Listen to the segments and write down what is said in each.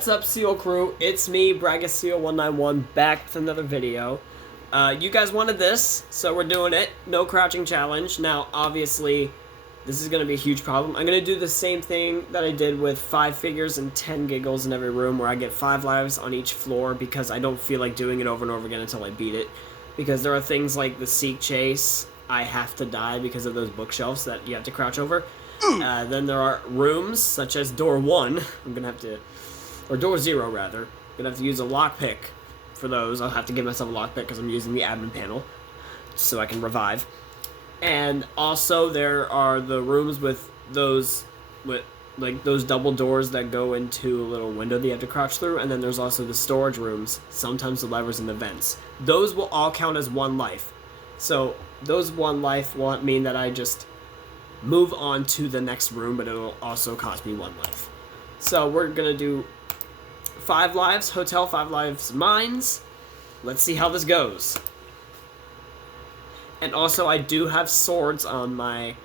What's up, Seal Crew? It's me, BraggaSeal191, back with another video. You guys wanted this, so we're doing it. No crouching challenge. Now, obviously, this is going to be a huge problem. I'm going to do the same thing that I did with 5 figures and 10 giggles in every room, where I get 5 lives on each floor, because I don't feel like doing it over and over again until I beat it. Because there are things like the Seek Chase, I have to die because of those bookshelves that you have to crouch over. Then there are rooms, such as door 1. I'm going to have to... Or door 0, rather. I'm going to have to use a lockpick for those. I'll have to give myself a lockpick because I'm using the admin panel. So I can revive. And also there are the rooms with those... like those double doors that go into a little window that you have to crouch through. And then there's also the storage rooms. Sometimes the levers and the vents. Those will all count as 1 life. So those 1 life won't mean that I just... move on to the next room, but it'll also cost me 1 life. So we're gonna do 5 lives, hotel, 5 lives, mines. Let's see how this goes. And also, I do have swords on my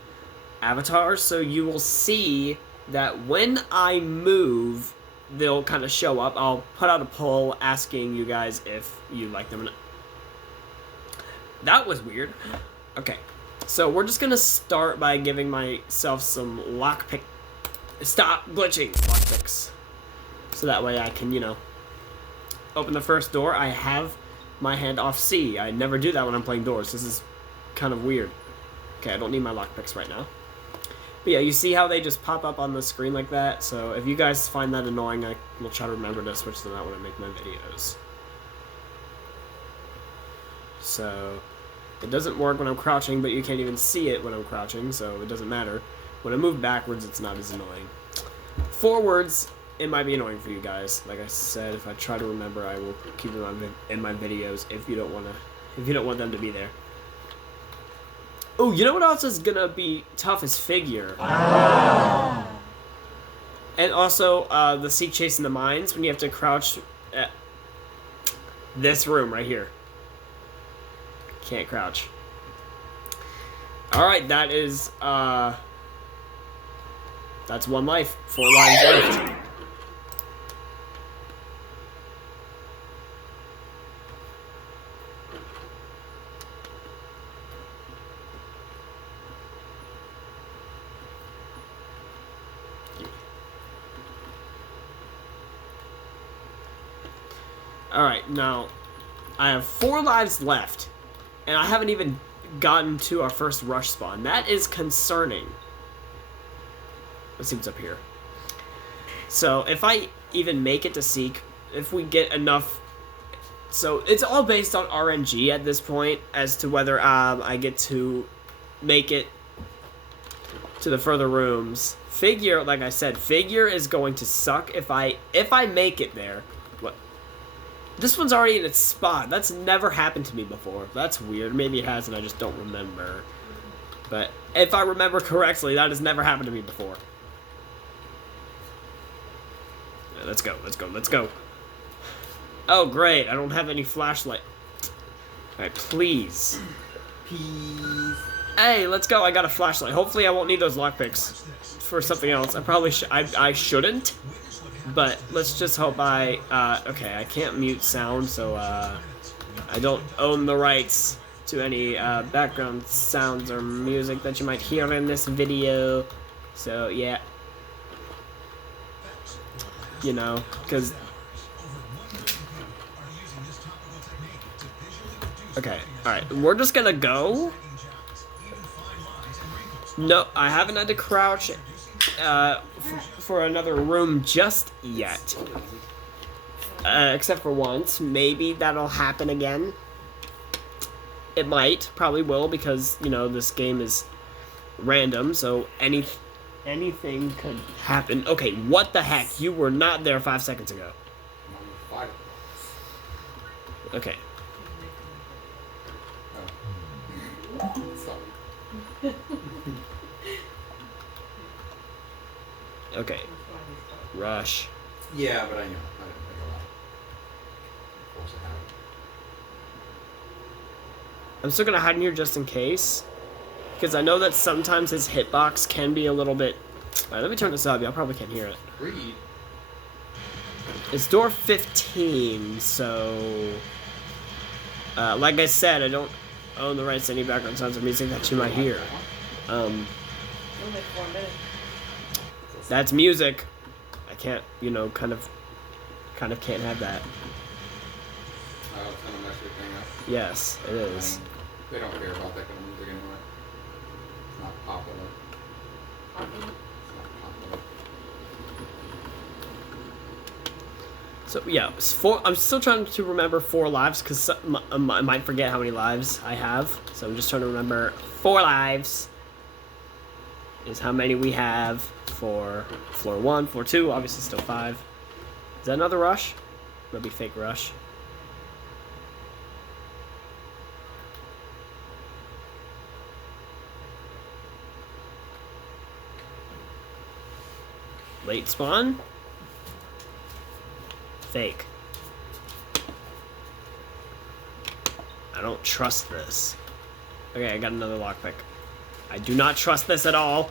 avatar, so you will see that when I move, they'll kind of show up. I'll put out a poll asking you guys if you like them or not. That was weird. Okay. So we're just gonna start by giving myself some lockpick. Stop glitching lockpicks. So that way I can, you know, open the first door. I have my hand off C. I never do that when I'm playing doors. This is kind of weird. Okay, I don't need my lockpicks right now. But yeah, you see how they just pop up on the screen like that? So if you guys find that annoying, I will try to remember to switch them out when I make my videos. So... it doesn't work when I'm crouching, but you can't even see it when I'm crouching, so it doesn't matter. When I move backwards, it's not as annoying. Forwards, it might be annoying for you guys. Like I said, if I try to remember, I will keep them in my videos if you don't want them to be there. Oh, you know what else is gonna be tough is figure. And also the Seek Chase in the mines, when you have to crouch at this room right here. Can't crouch. Alright, that is, that's 1 life. 4 lives left. Alright, now, I have 4 lives left. And I haven't even gotten to our first rush spawn. That is concerning. Let's see what's up here. So, if I even make it to Seek, if we get enough... So, it's all based on RNG at this point, as to whether I get to make it to the further rooms. Figure, like I said, figure is going to suck if I make it there. This one's already in its spot. That's never happened to me before. That's weird. Maybe it has and I just don't remember. But if I remember correctly, that has never happened to me before. Yeah, let's go, let's go, let's go. Oh, great. I don't have any flashlight. Alright, please. Peace. Hey, let's go. I got a flashlight. Hopefully I won't need those lockpicks for something else. I probably I shouldn't. But let's just hope okay, I can't mute sound, so I don't own the rights to any background sounds or music that you might hear in this video. So yeah, you know, because okay, all right, we're just gonna go. No, I haven't had to crouch for another room just yet. Except for once. Maybe that'll happen again. It might. Probably will, because, you know, this game is random, so anything could happen. Okay, what the heck? You were not there 5 seconds ago. Okay. Okay. Rush. Yeah, but I know. I'm still gonna hide in here just in case. Because I know that sometimes his hitbox can be a little bit... Alright, let me turn this up. Y'all probably can't hear it. Read. It's door 15, so... like I said, I don't own the rights to any background sounds or music that you might hear. Only 4 minutes. That's music. I can't, you know, kind of can't have that. Oh, it's gonna mess your thing up. Yes, it is. They don't care about that kind of music anyway. It's not popular. Popular. It's not popular. So yeah, it's four. I'm still trying to remember 4 lives because I might forget how many lives I have. So I'm just trying to remember 4 lives is how many we have for floor 1, floor 2. Obviously, still 5. Is that another rush? That'd be fake rush. Late spawn? Fake. I don't trust this. Okay, I got another lockpick. I do not trust this at all.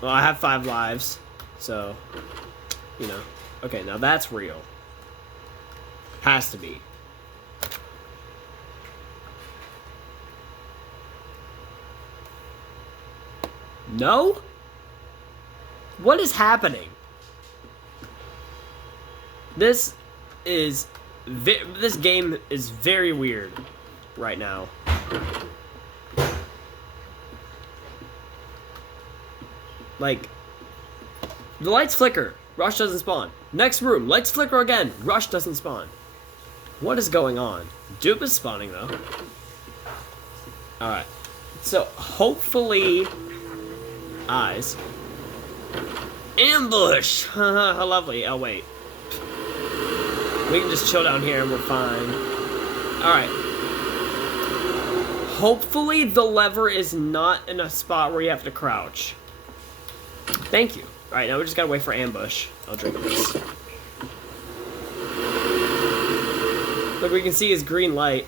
Well, I have 5 lives, so, you know. Okay, now that's real. Has to be. No? What is happening? This game is very weird right now. Like, the lights flicker. Rush doesn't spawn. Next room, lights flicker again. Rush doesn't spawn. What is going on? Dupe is spawning though. Alright. So, hopefully... Eyes. Ambush! How lovely. Oh, wait. We can just chill down here and we're fine. Alright. Hopefully the lever is not in a spot where you have to crouch. Thank you. Alright, now we just gotta wait for ambush. I'll drink this. Look, we can see his green light.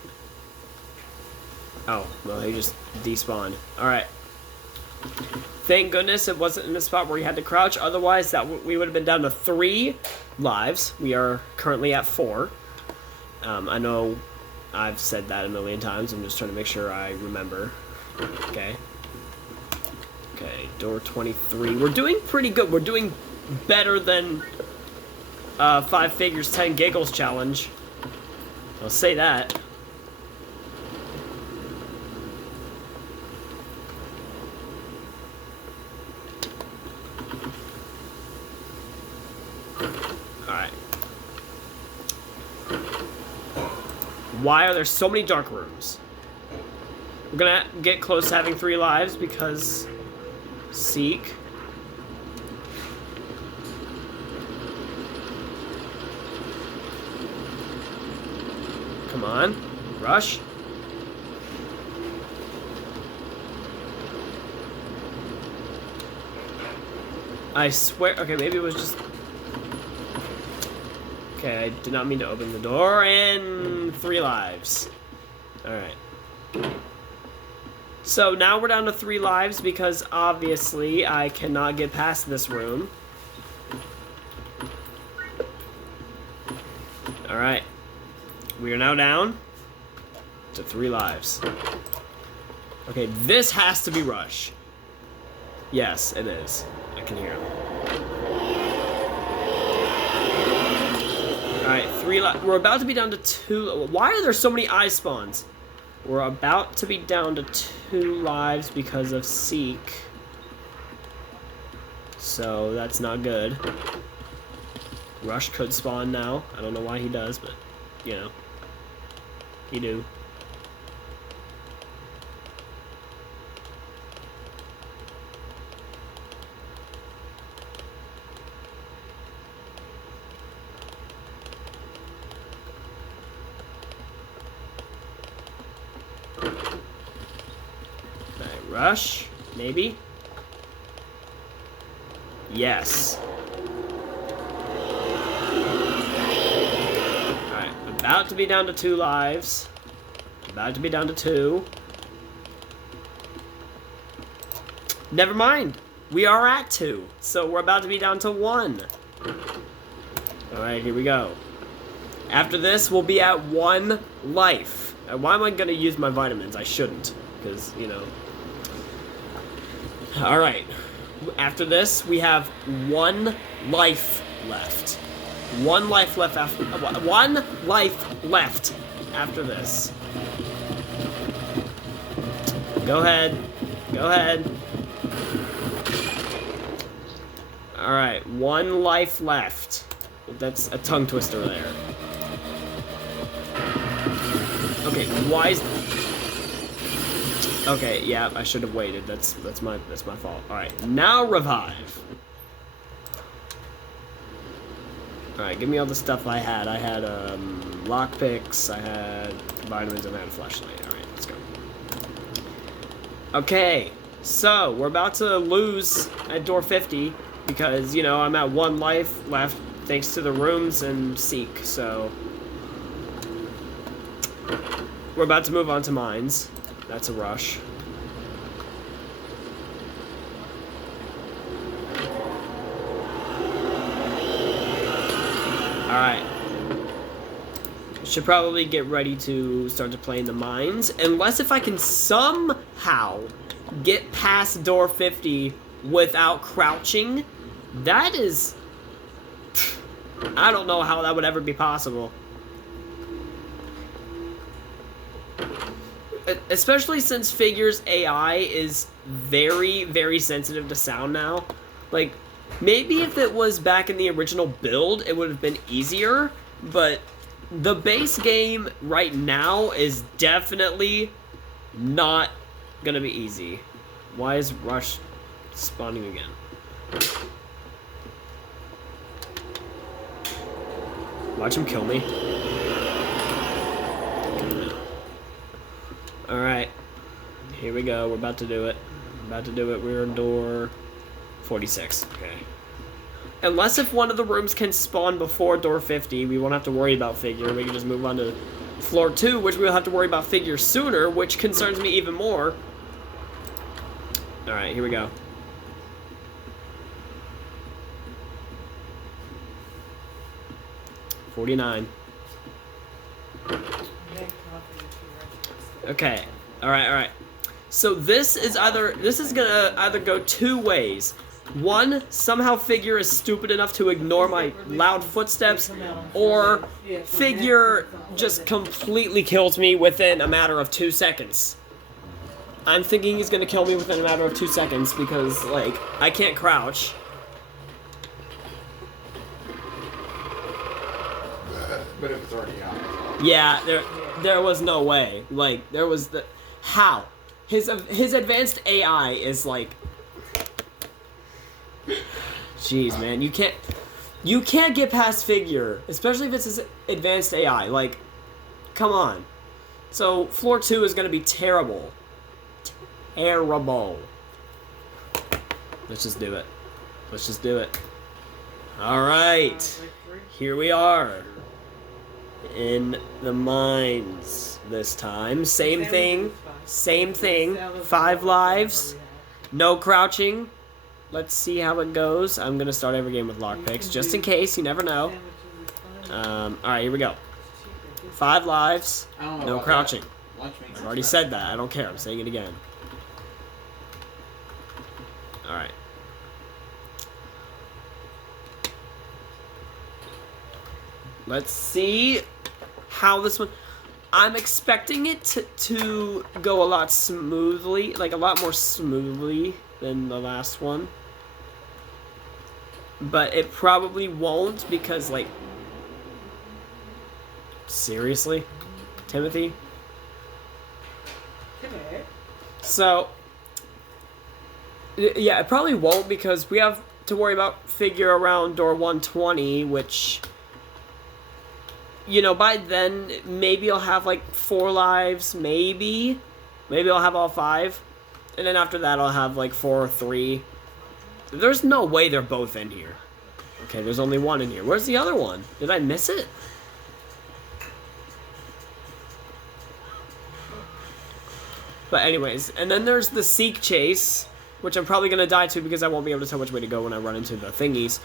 Oh, well, he just despawned. Alright. Thank goodness it wasn't in a spot where you had to crouch. Otherwise, we would have been down to 3 lives. We are currently at 4. I know I've said that a million times. I'm just trying to make sure I remember. Okay. Okay, door 23. We're doing pretty good. We're doing better than 5 Figures 10 Giggles challenge. I'll say that. Alright. Why are there so many dark rooms? We're gonna get close to having 3 lives because... Seek. Come on. Rush. I swear... Okay, maybe it was just... Okay, I did not mean to open the door, and 3 lives. Alright. So now we're down to 3 lives because obviously I cannot get past this room. Alright. We are now down to 3 lives. Okay, this has to be Rush. Yes, it is. I can hear him. Alright, 3 lives. We're about to be down to 2. Why are there so many eye spawns? We're about to be down to 2 lives because of Seek. So that's not good. Rush could spawn now. I don't know why he does, but, you know. He do. Rush, maybe? Yes. Alright, about to be down to 2 lives. About to be down to 2. Never mind. we are at 2. So we're about to be down to 1. Alright, here we go. After this, we'll be at 1 life. Why am I gonna use my vitamins? I shouldn't, because, you know. Alright. After this, we have 1 life left. 1 life left after 1 life left after this. Go ahead. Go ahead. Alright, 1 life left. That's a tongue twister there. Okay, why is... Okay, yeah, I should have waited. That's my fault. Alright, now revive. Alright, give me all the stuff I had. I had lockpicks, I had vitamins, and I had a flashlight. Alright, let's go. Okay, so we're about to lose at door 50 because, you know, I'm at 1 life left thanks to the rooms and Seek, so we're about to move on to mines. That's a rush. Alright. Should probably get ready to start to play in the mines. Unless if I can somehow get past door 50 without crouching. That is... I don't know how that would ever be possible. Especially since Figure's AI is very, very sensitive to sound now. Like, maybe if it was back in the original build, it would have been easier, but the base game right now is definitely not gonna be easy. Why is Rush spawning again? Watch him kill me. Alright. Here we go. We're about to do it. About to do it. We're in door 46. Okay. Unless if one of the rooms can spawn before door 50, we won't have to worry about Figure. We can just move on to floor 2, which we'll have to worry about Figure sooner, which concerns me even more. Alright, here we go. $49. Okay. Alright. So this is gonna either go 2 ways. One, somehow Figure is stupid enough to ignore my loud footsteps, or Figure just completely kills me within a matter of 2 seconds. I'm thinking he's gonna kill me within a matter of 2 seconds because, like, I can't crouch. But it was already on. Yeah, there was no way. Like, there was the... How? His advanced AI is, like... Jeez, man, you can't get past Figure, especially if it's his advanced AI. Like, come on. So, floor 2 is gonna be terrible. Terrible. Let's just do it. Let's just do it. Alright. Here we are. In the mines this time. Same thing. Same thing. 5 lives. No crouching. Let's see how it goes. I'm gonna start every game with lockpicks, just in case. You never know. Alright, here we go. 5 lives. No crouching. I've already said that. I don't care. I'm saying it again. Alright. Let's see how this one... I'm expecting it to go a lot smoothly, like a lot more smoothly than the last one. But it probably won't because, like... Seriously? Timothy? So... Yeah, it probably won't because we have to worry about Figure around door 120, which... You know, by then, maybe I'll have, like, 4 lives, maybe. Maybe I'll have all 5. And then after that, I'll have, like, 4 or 3. There's no way they're both in here. Okay, there's only 1 in here. Where's the other one? Did I miss it? But anyways, and then there's the Seek Chase, which I'm probably gonna die to because I won't be able to tell which way to go when I run into the thingies.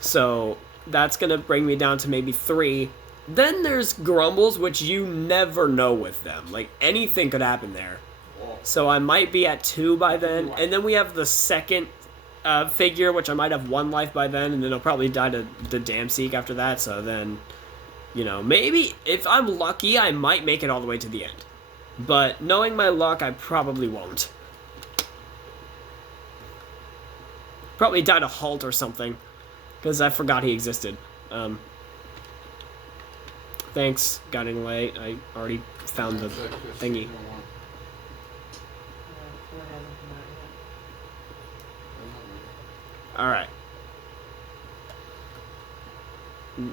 So that's gonna bring me down to maybe 3. Then there's grumbles, which you never know with them. Like, anything could happen there. So I might be at 2 by then. And then we have the second figure, which I might have 1 life by then. And then I'll probably die to the Damseek after that. So then, you know, maybe if I'm lucky, I might make it all the way to the end. But knowing my luck, I probably won't. Probably die to Halt or something. Because I forgot he existed. Thanks, getting late. I already found the thingy. Alright.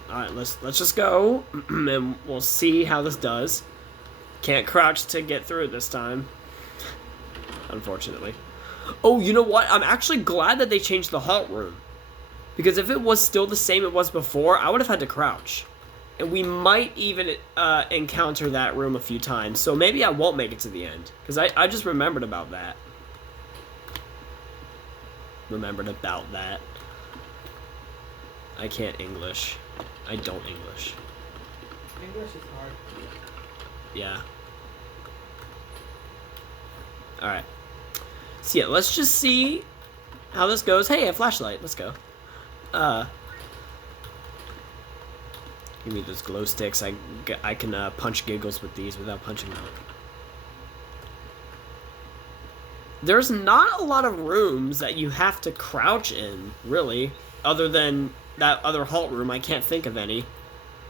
Alright, let's just go. And we'll see how this does. Can't crouch to get through it this time. Unfortunately. Oh, you know what? I'm actually glad that they changed the halt room. Because if it was still the same it was before, I would have had to crouch. And we might even encounter that room a few times. So maybe I won't make it to the end. Because I just remembered about that. I can't English. I don't English. English is hard. Yeah. Alright. So yeah, let's just see how this goes. Hey, a flashlight. Let's go. Give me those glow sticks. I can punch Giggles with these without punching them. There's not a lot of rooms that you have to crouch in, really. Other than that other halt room, I can't think of any.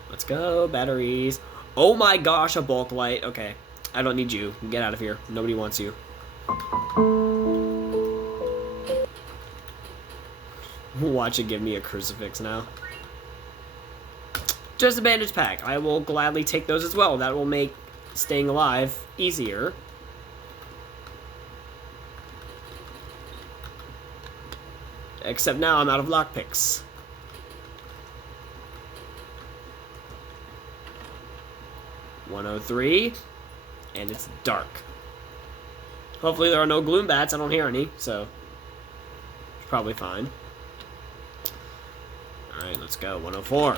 Let's go, batteries. Oh my gosh, a bulk light. Okay, I don't need you. Get out of here. Nobody wants you. Watch it give me a crucifix now. Just a bandage pack. I will gladly take those as well. That will make staying alive easier. Except now I'm out of lockpicks. $103. And it's dark. Hopefully there are no gloom bats. I don't hear any, so it's probably fine. Alright, let's go. 104.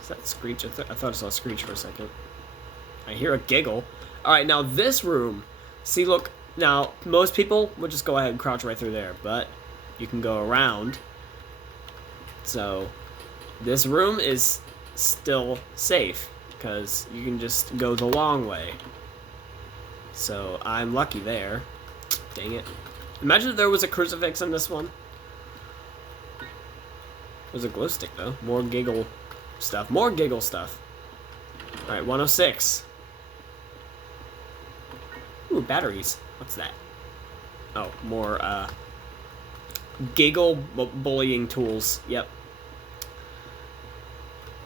Is that Screech? I thought I saw Screech for a second. I hear a giggle. Alright, now this room. See, look. Now, most people would just go ahead and crouch right through there. But you can go around. So, this room is still safe. Because you can just go the long way. So, I'm lucky there. Dang it. Imagine if there was a crucifix in this one. There's a glow stick, though. More giggle stuff. More giggle stuff. Alright, 106. Ooh, batteries. What's that? Oh, more, giggle bullying tools. Yep.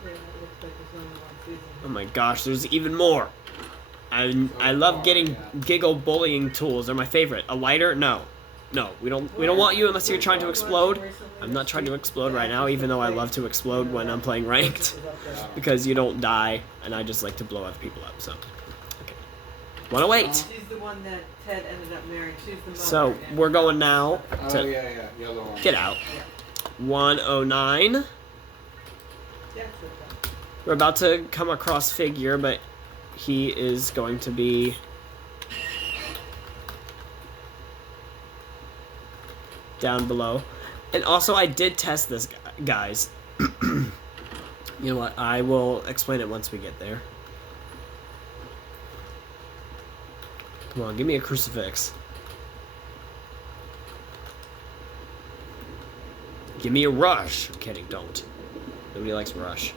Yeah, it looks like there's only one season. Oh my gosh, there's even more. I love getting giggle bullying tools. They're my favorite. A lighter? No. No, we don't want you unless you're trying to explode. I'm not trying to explode right now, even though I love to explode when I'm playing ranked. Because you don't die, and I just like to blow other people up, so. Okay. 108. She's the one that Ted ended up marrying. She's the mother. So, we're going now Oh, to yeah, yellow one. get out. Yeah. 109. Yeah, it's okay. We're about to come across Figure, but he is going to be down below. And also, I did test this, guys. You know what? I will explain it once we get there. Come on, give me a crucifix. Give me a rush. I'm kidding, don't. Nobody likes rush.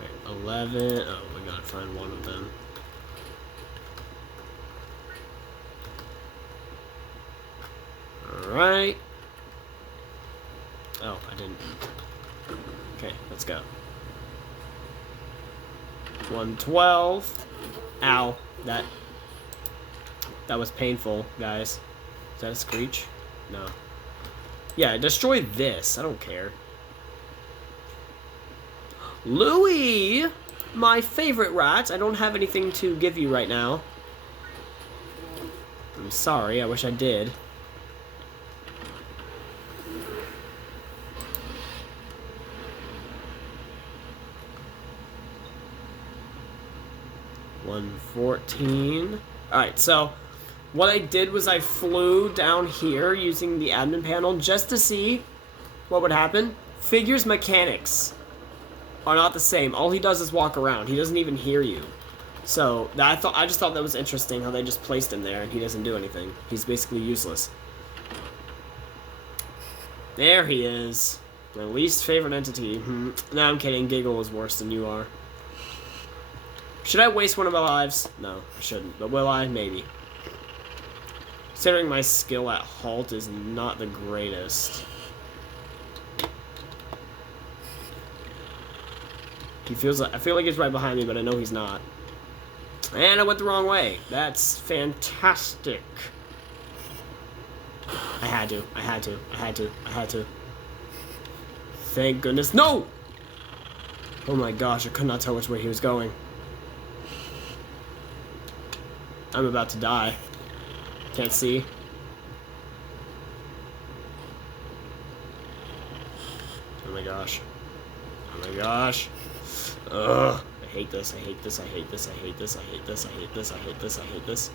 Right, 11. Oh, we gotta find one of them. Alright. Oh, I didn't. Okay, let's go. 112. Ow. That That was painful, guys. Is that a screech? No. Yeah, destroy this. I don't care. Louis! My favorite rat. I don't have anything to give you right now. I'm sorry. I wish I did. $114. Alright, so what I did was I flew down here using the admin panel just to see what would happen. Figures mechanics are not the same. All he does is walk around. He doesn't even hear you. So I just thought that was interesting how they just placed him there and he doesn't do anything. He's basically useless. There he is. My least favorite entity. No, I'm kidding. Giggle is worse than you are. Should I waste one of my lives? No, I shouldn't. But will I? Maybe. Considering my skill at halt is not the greatest. I feel like he's right behind me, but I know he's not. And I went the wrong way. That's fantastic. I had to. Thank goodness. No! Oh my gosh, I could not tell which way he was going. I'm about to die. Can't see. Oh my gosh. Oh my gosh. Ugh. I hate this. I hate this. I hate this. I hate this. I hate this. I hate this. I hate this. I hate this.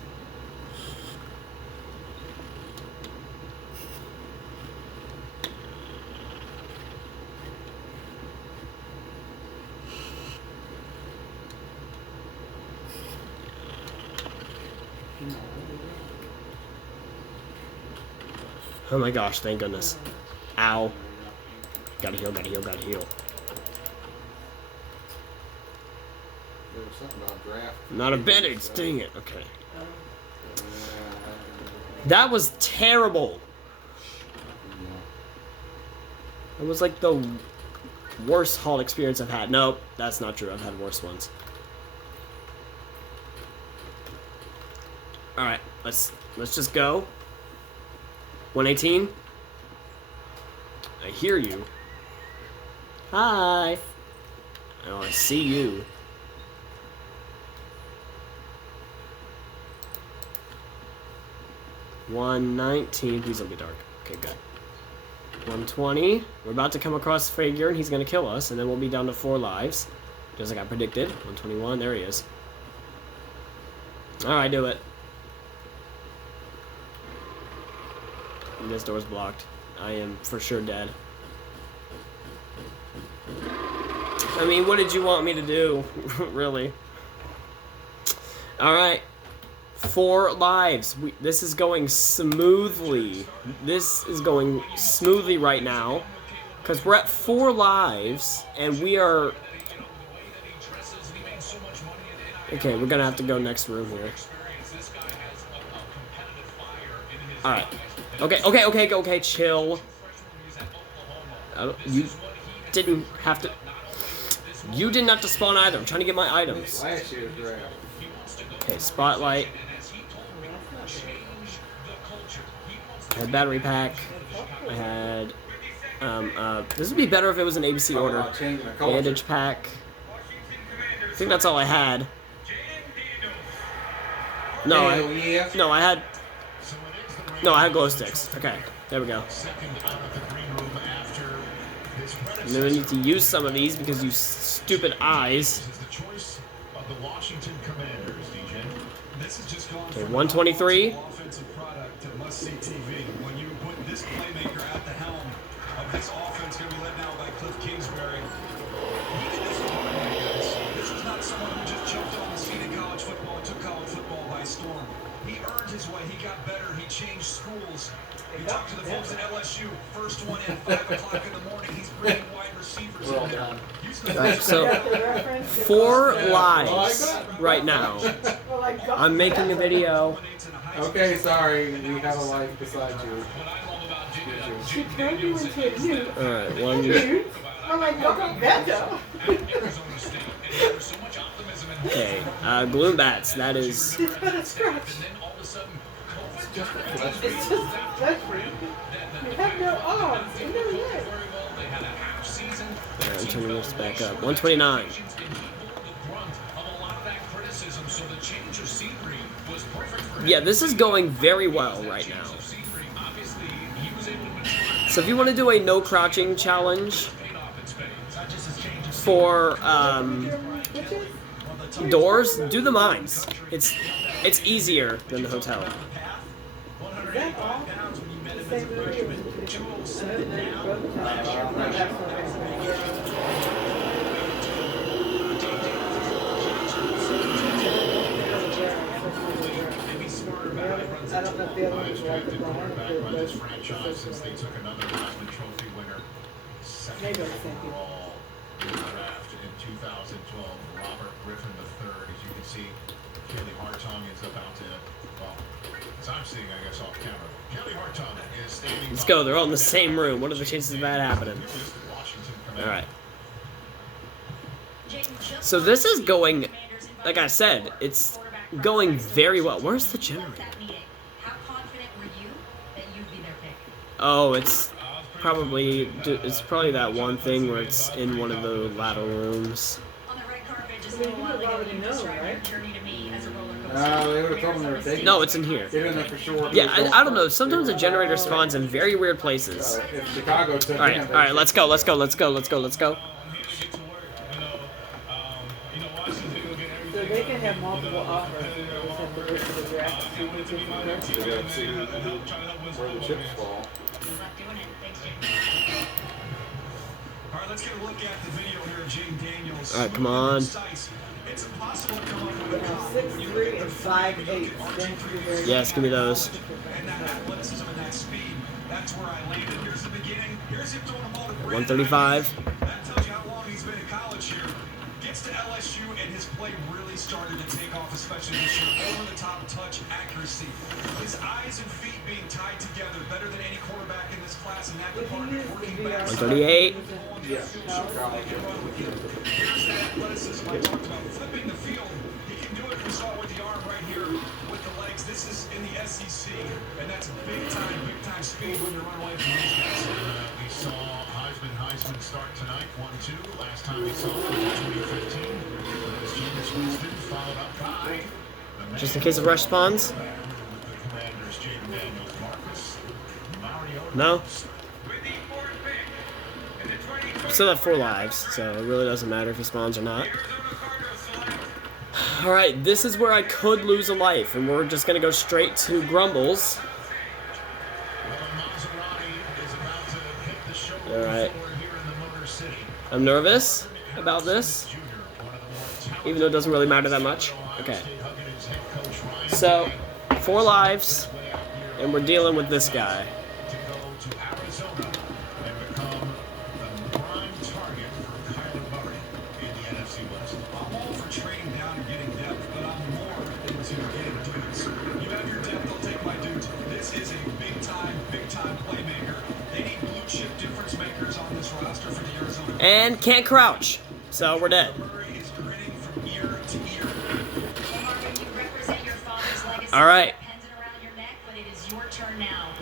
Oh my gosh, thank goodness. Ow. Gotta heal, gotta heal, gotta heal. There was something about draft. Not a bandage, dang it. Okay. That was terrible. It was like the worst halt experience I've had. Nope, that's not true. I've had worse ones. Alright, let's just go. 118. I hear you. Hi. Oh, I see you. $119. Please don't be dark. Okay, good. 120. We're about to come across Figure, and he's gonna kill us, and then we'll be down to 4 lives, just like I predicted. 121. There he is. All right, do it. This door's blocked. I am for sure dead. I mean, what did you want me to do? Really? Alright. 4 lives. This is going smoothly. This is going smoothly right now. Because we're at 4 lives, and we are... Okay, we're gonna have to go next room here. Alright. Okay, chill. You didn't have to... You didn't have to spawn either. I'm trying to get my items. Last year's draft. Okay, spotlight. I had battery pack. I had... this would be better if it was an ABC order. Bandage pack. I think that's all I had. No, I had glow sticks. Okay, there we go. And then we need to use some of these because you stupid eyes. Okay, 123. He earned his way. He got better. He changed schools. He talked to the folks at LSU. First one in 5 o'clock in the morning. He's bringing wide receivers in there. Alright, so 4 lives right now. I'm making a video. Okay, sorry. We have a life beside you. She turned you into a newt. Alright, 1... Oh my god, better. Okay, Gloom Bats, that is... It's got a scratch. just a flesh It's wound. just fleshly. You have no arms and no legs. I'm turning this back up. 129. Yeah, this is going very well right now. So if you want to do a no crouching challenge for doors, do the mines. It's easier than the hotel. Is that all? The same movie or was it I don't know if the other one's like the Quarterback by this franchise since they took another Heisman Trophy winner. Second Maybe it's the same people. overall in the draft in 2012, Robert Griffin III. As you can see, Kelly Hartung is about to, well, as I'm seeing, I guess, off camera. Kelly Hartung is standing. Let's go. They're all in the same room. What are the chances of that happening? All right. So this is going, like I said, it's going very well. Where's the generator? Oh, it's probably that one thing where it's in one of the ladder rooms. No, they would have told them they were taking No, it's in here. Given them for sure. Yeah, I don't know. Sometimes a generator spawns in very weird places. If Chicago took All right, let's go. So they can have multiple offers. They just have to wait for the draft to see who gets the They gotta see where the chips fall. All right, let's get a look at the video here of Jane Daniels. All right, come on. It's impossible to come up with a 6'3" and 5'8". Yes, give me those. and that athleticism and that speed. That's where I landed. Here's the beginning. Here's him throwing a ball to Brandon. 135. That tells you how long he's been in college here. Gets to LSU and his play really started to take off, especially this year. Over the top touch accuracy. His eyes and feet being tied together better than any quarterback in this class in that department. Working back. 138. Yeah, Chicago. Here's that athleticism I talked about. Flipping the field. He can do it. We saw it with the arm right here with the legs. This is in the SEC, and that's big time speed when you run away from these guys. We saw Heisman start tonight, 1-2. Last time we saw him was 2015. As Jameis Winston followed up by the Just in case of rush spawns. with the Commanders, Jaden Daniels, Marcus Mariota. No. Still have 4 lives, so it really doesn't matter if he spawns or not. Alright, this is where I could lose a life, and we're just gonna go straight to Grumbles. Alright. I'm nervous about this, even though it doesn't really matter that much. Okay. So, 4 lives, and we're dealing with this guy. And can't crouch, so we're dead. Alright.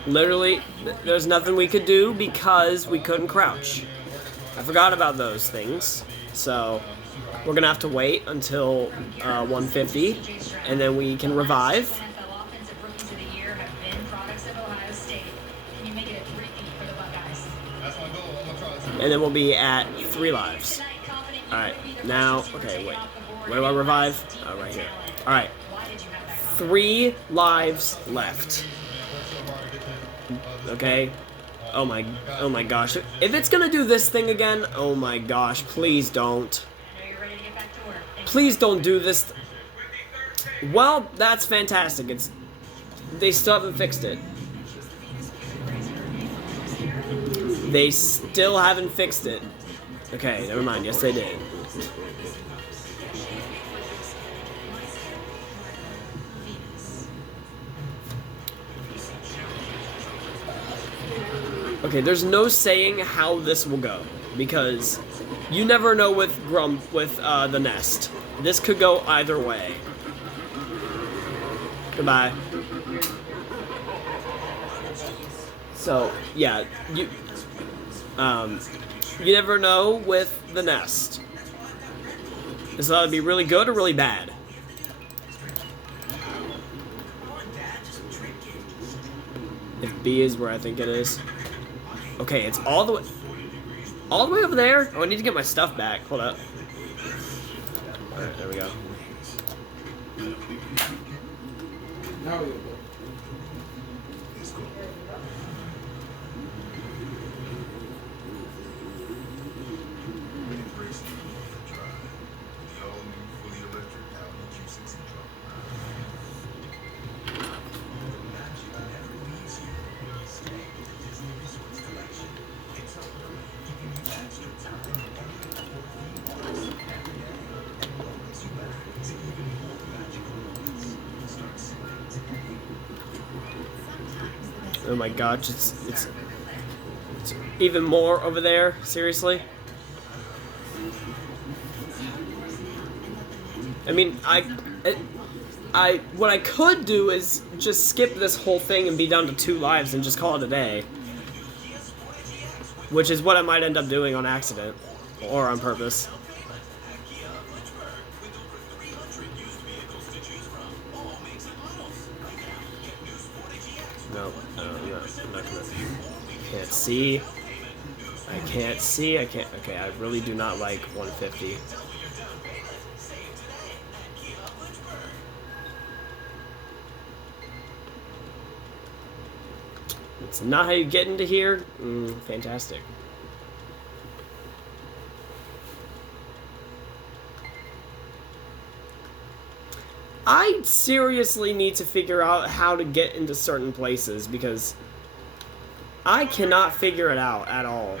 Literally, there's nothing we could do because we couldn't crouch. I forgot about those things, so we're gonna have to wait until 150, and then we can revive. And then we'll be at 3 lives. Alright, now, okay, wait. Where do I revive? Oh, right here. Alright. 3 lives left. Okay. Oh my gosh. If it's gonna do this thing again, oh my gosh, please don't. Please don't do this. Well, that's fantastic. They still haven't fixed it. They still haven't fixed it. Okay, never mind. Yes, they did. Okay, there's no saying how this will go, because you never know with the nest. This could go either way. Goodbye. So yeah, you never know with the nest. This will either be really good or really bad. If B is where I think it is. Okay, it's all the way over there. Oh, I need to get my stuff back. Hold up. All right, there we go. Now we go. Oh my gosh, it's even more over there. Seriously. I mean, what I could do is just skip this whole thing and be down to 2 lives and just call it a day. Which is what I might end up doing on accident. Or on purpose. No, I'm not gonna. Can't see. I can't see. I can't. Okay, I really do not like 150. It's not how you get into here. Fantastic. I seriously need to figure out how to get into certain places because I cannot figure it out at all.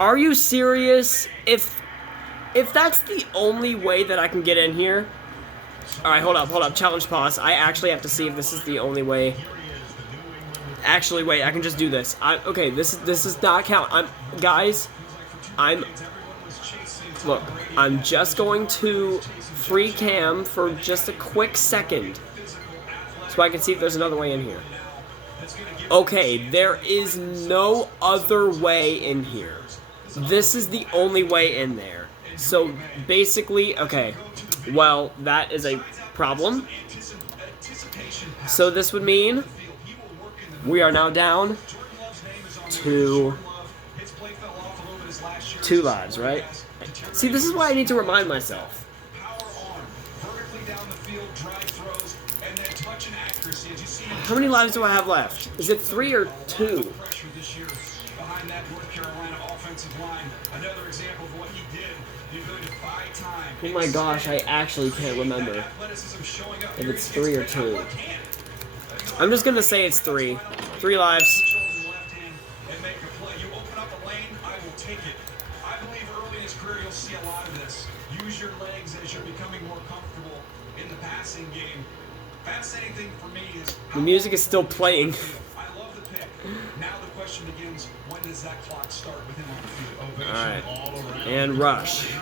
Are you serious? If that's the only way that I can get in here. Alright, hold up. Challenge pause. I actually have to see if this is the only way. Actually, wait, I can just do this. Okay, this does not count. Look, I'm just going to free cam for just a quick second so I can see if there's another way in here. Okay, there is no other way in here. This is the only way in there. So basically, okay, well, that is a problem. So this would mean we are now down to 2 lives, right? See, this is why I need to remind myself. How many lives do I have left? Is it 3 or 2? Oh my gosh, I actually can't remember if it's 3 or 2. I'm just gonna say it's 3. 3 lives. Use your legs as you're becoming more comfortable in the passing game. Fascinating thing for me is the music is still playing. I love the pick. Now the question begins, when does that clock start with him on the field? Alright. And rush. I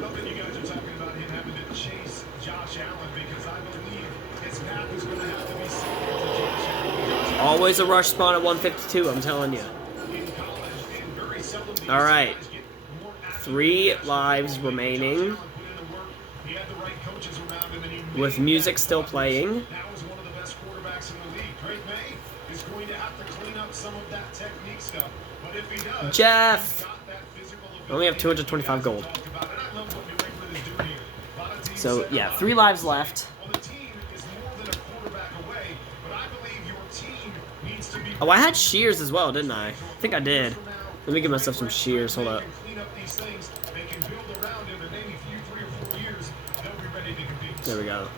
love that you guys are talking about him having to chase Josh Allen because I believe his path is going to have to be similar to Josh Allen. Always a rush spawn at 152, I'm telling you. Alright. 3 lives remaining. With music still playing. Jeff! I only have 225 gold. So, yeah, 3 lives left. Oh, I had shears as well, didn't I? I think I did. Let me give myself some shears. Hold up. There we go.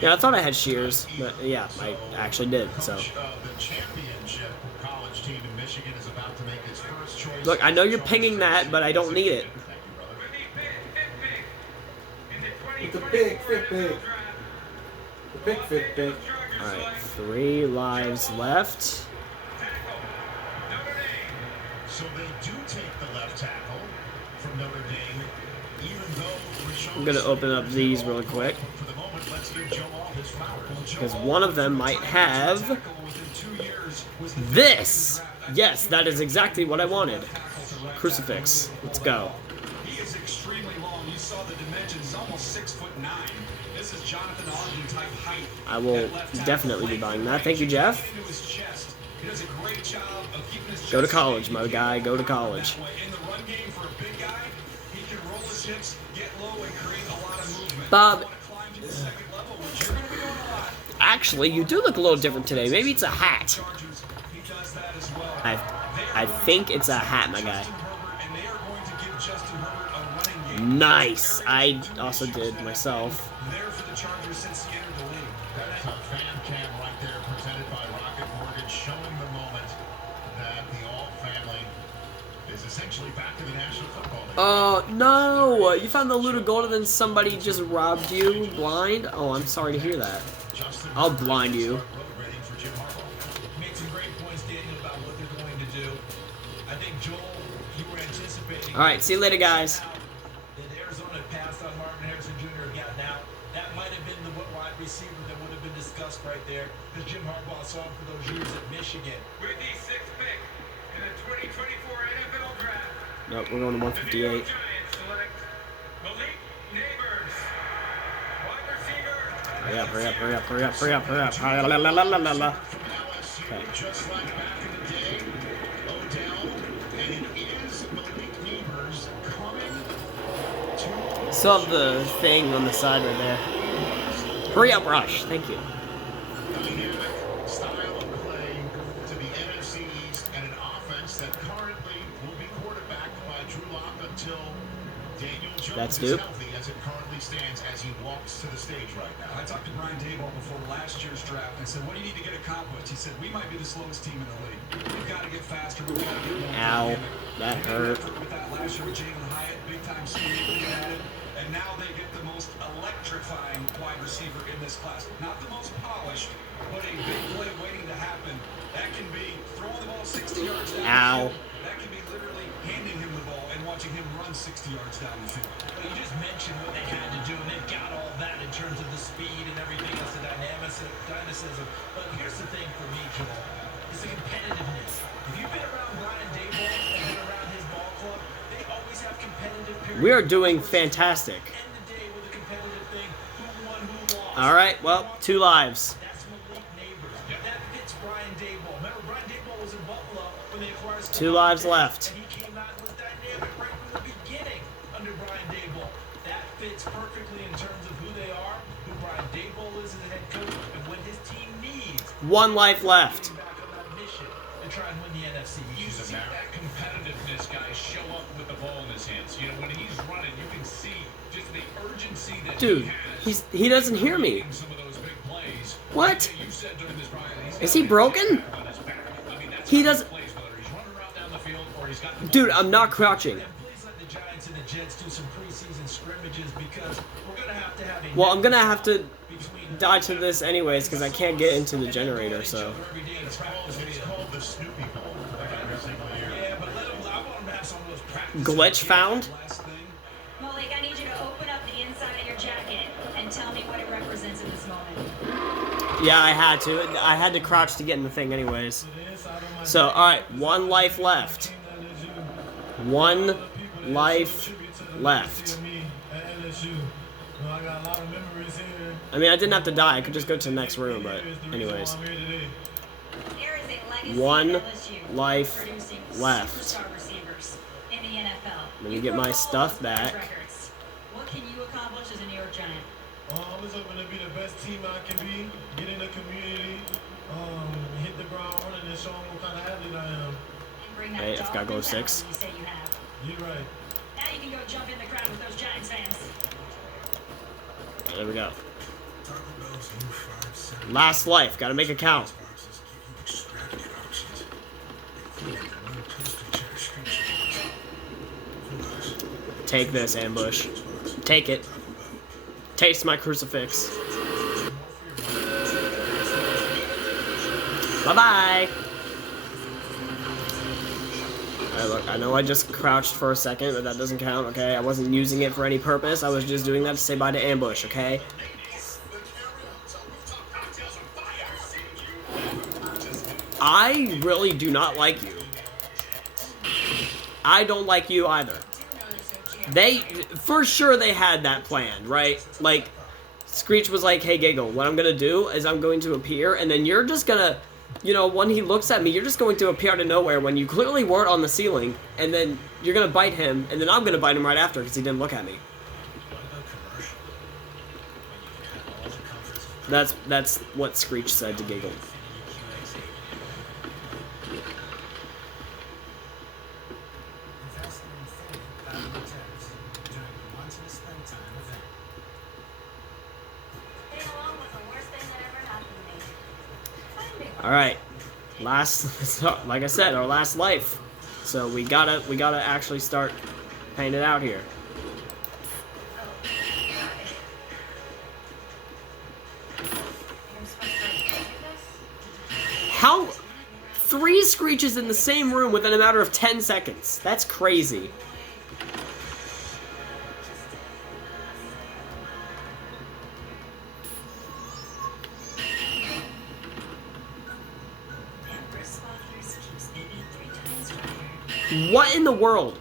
Yeah, I thought I had shears, but yeah, I actually did, so. Look, I know you're pinging that, but I don't need it. It's a big, fit big. The big, fit big. Alright, 3 lives left. So they do take the left tackle from Notre Dame, even though I'm gonna open up these really quick. for the moment Because one of them might have this. Yes, that is exactly what I wanted. Crucifix. Let's go. He is extremely long. You saw the dimensions, almost 6'9". This is Jonathan Ogden type height. I will definitely be buying that. Thank you, Jeff. He does a great job of keeping his Go to college, my guy. Go to college. In the run game for a big guy, he can roll his hips, get low, and create a lot of movement. Bob, Climb to the second level, which you're going to be doing a lot. actually, you do look a little different today. Maybe it's a hat. He does that as well. I think it's a hat, my guy. And they are going to give Justin Herbert a running game. Nice. I also did myself. There for the Chargers since he entered the league. That's a fan cam right there presented by Rocket Mortgage, showing the moment that the All family is essentially back to the National Football League. Oh, no. You found the loot of gold and then somebody just robbed you blind? Oh, I'm sorry to hear that. Justin I'll Herbert blind you. road ready for Jim Harbaugh. Made some great points, Daniel, about what they're going to do. I think, Joel, you were anticipating. All right, see you later, guys. That Arizona passed on Martin Harrison Jr. gotten out. That might have been the wide receiver that would have been discussed right there, because Jim Harbaugh saw him for those years at Michigan. With the sixth pick in the 2024 NFL Draft, Nope, we're going to the New York 158. Giants select Malik Neighbors, wide receiver. Hurry up, hurry up, hurry up, hurry up, hurry up, hurry up. La, la, la, la, la, la. From LSU, Okay. just like back in the day, Odell, and it is Malik Neighbors coming to Still have the thing on the side right there. Hurry up, Rush. Thank you. dynamic style of play to the NFC East and an offense that currently will be quarterbacked by Drew Lock until Daniel Jones That's is Duke. healthy as it currently stands as he walks to the stage right now. I talked to Brian Daboll before last year's draft. I said, what do you need to get accomplished? He said, we might be the slowest team in the league. We've got to get faster. We've got to get more Ow. dynamic." That They hurt. went with that last year with Jalen Hyatt, big time speed being added. And now they get the most electrifying wide receiver in this class. Not the most polished, but a big play waiting to happen. That can be throwing the ball 60 yards down Ow. the field. That can be literally handing him the ball and watching him run 60 yards down the field. Well, you just mentioned what they had to do, and they've got all that in terms of the speed and everything else, the dynamicism. But here's the thing for me, Joel. It's the competitiveness. If you've been around Brian Daboll and been around his ball club, they always have competitive periods. We are doing fantastic. End the day with a competitive thing. Who won, who lost. All right, well, 2 lives. That's Malik Neighbors. That fits Brian Daboll. Remember, Brian Daboll was in Buffalo when they acquired 2 lives left. and he came out and was dynamic right from the beginning under Brian Daboll. That fits perfectly in terms of who they are, who Brian Daboll is as a head coach, and what his team needs. 1 life left. Back on that mission to try and win the NFC. You see that competitiveness guy show up with the ball in his hands. You know, when he's running, you can see just the urgency that Dude, he has. he doesn't hear me. Some of those big plays. What? You said during this Brian, he's Is he broken? on his back. I mean, that's He how doesn't- plays, whether he's running around down the field or he's got the ball. Dude, I'm not crouching. And please let the Giants and the Jets do some preseason scrimmages, because we're going to have a Well, I'm gonna have to between die to this anyways because I can't get into the generator, so. every day in It's practice. called the Snoopy Bowl every single year. Yeah, but I want them to have some of those practices. Glitch found? Last thing. Malik, I need you to open up the inside of your jacket and tell me what it represents in this moment. Yeah, I had to. I had to crouch to get in the thing anyways. So, alright, 1 life left. 1 life left. I mean, I didn't have to die. I could just go to the next room, but anyways. There is a legacy 1 at LSU life producing left. superstar receivers in the NFL. Let me You get my broke all stuff those past back. records. What can you accomplish as a New York Giant? I'm just hoping to be the best team I can be, get in the community, hit the ground running and show them what kind of athlete I am. And bring that Hey, I've got dog goal 6. mentality you say you have. You're right. Now you can go jump in the crowd with those Giants fans. There we go. Last life. Gotta make it count. Take this, ambush. Take it. Taste my crucifix. Bye-bye. Alright, look, I know I just crouched for a second, but that doesn't count, okay? I wasn't using it for any purpose. I was just doing that to say bye to ambush, okay? I really do not like you. I don't like you either. They, for sure they had that plan, right? Like, Screech was like, hey Giggle, what I'm gonna do is I'm going to appear, and then you're just gonna, you know, when he looks at me, you're just going to appear out of nowhere when you clearly weren't on the ceiling, and then you're gonna bite him, and then I'm gonna bite him right after because he didn't look at me. That's what Screech said to Giggle. All right, last, like I said, our last life. So we gotta actually start paying it out here. How 3 Screeches in the same room within a matter of 10 seconds? That's crazy. What in the world?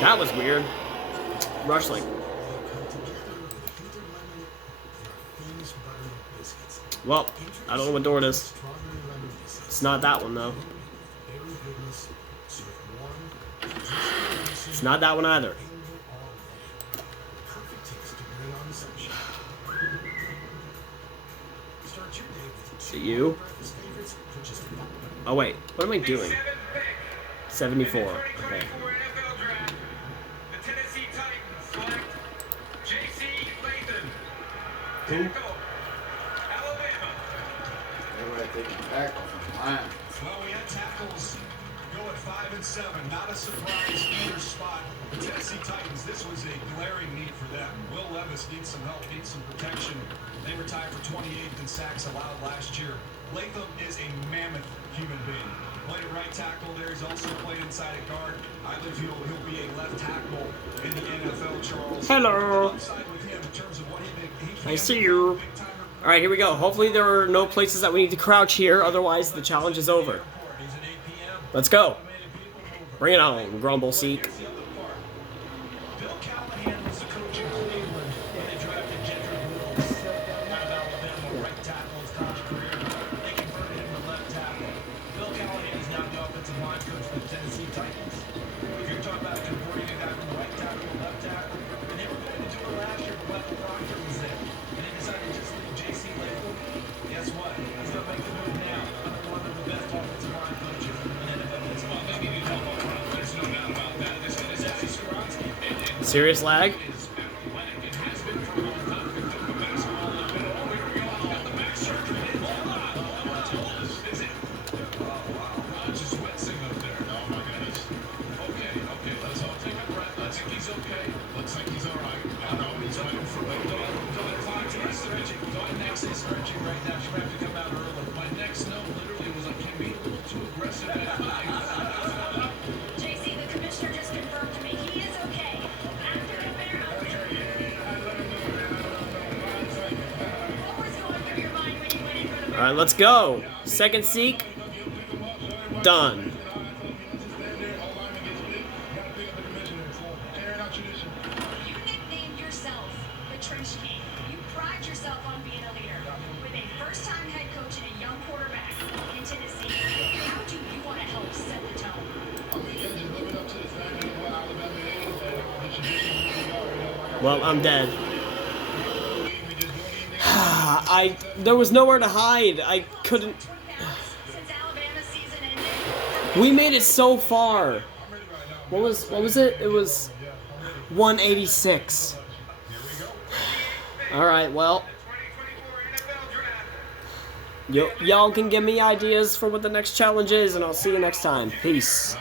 That was weird. Rushling. Well, I don't know what door it is. It's not that one, though. It's not that one either. Is it you? Oh wait, what am I doing? 74. Okay. Well, we had tackles go at 5 and 7. Not a surprise either spot. The Tennessee Titans, this was a glaring need for them. Will Levis needs some help, needs some protection. They were tied for 28th in sacks allowed last year. Latham is a mammoth human being. Played at right tackle there. He's also played inside at guard. I believe he'll be a left tackle in the NFL, Charles. Hello. I see you. Alright, here we go. Hopefully there are no places that we need to crouch here, otherwise the challenge is over. Let's go. Bring it on, Grumble Seek. Bill Callahan was the coach in Cleveland when they drafted Jedrick Wills out of Alabama, right tackle his college career. They converted him to left tackle. Bill Callahan is now the offensive line coach for the Tennessee Titans. If you're talking about converting a guy from right tackle to left tackle, and they were going to do it last year, but Michael Proctor was there, and they decided to just leave J.C. Latham. Guess what? He's going to make the move now. One of the best offensive line coaches in NFL history. Well, maybe you talk about Proctor. There's no doubt about that. This is Jesse Skoronski. Serious lag? JC, the commissioner just confirmed to me he is okay. After a fair what was going through your mind when you went in for the Alright, let's go. Second seek. Done. You nicknamed yourself the Trench King. You pride yourself on being a leader. With a first-time head coach and a young quarterback in Tennessee, how do you want to help set the tone? Well, I'm dead. There was nowhere to hide. I couldn't. Since Alabama's season ended, We made it so far. What was it? It was 186. All right, well. Y'all can give me ideas for what the next challenge is, and I'll see you next time. Peace.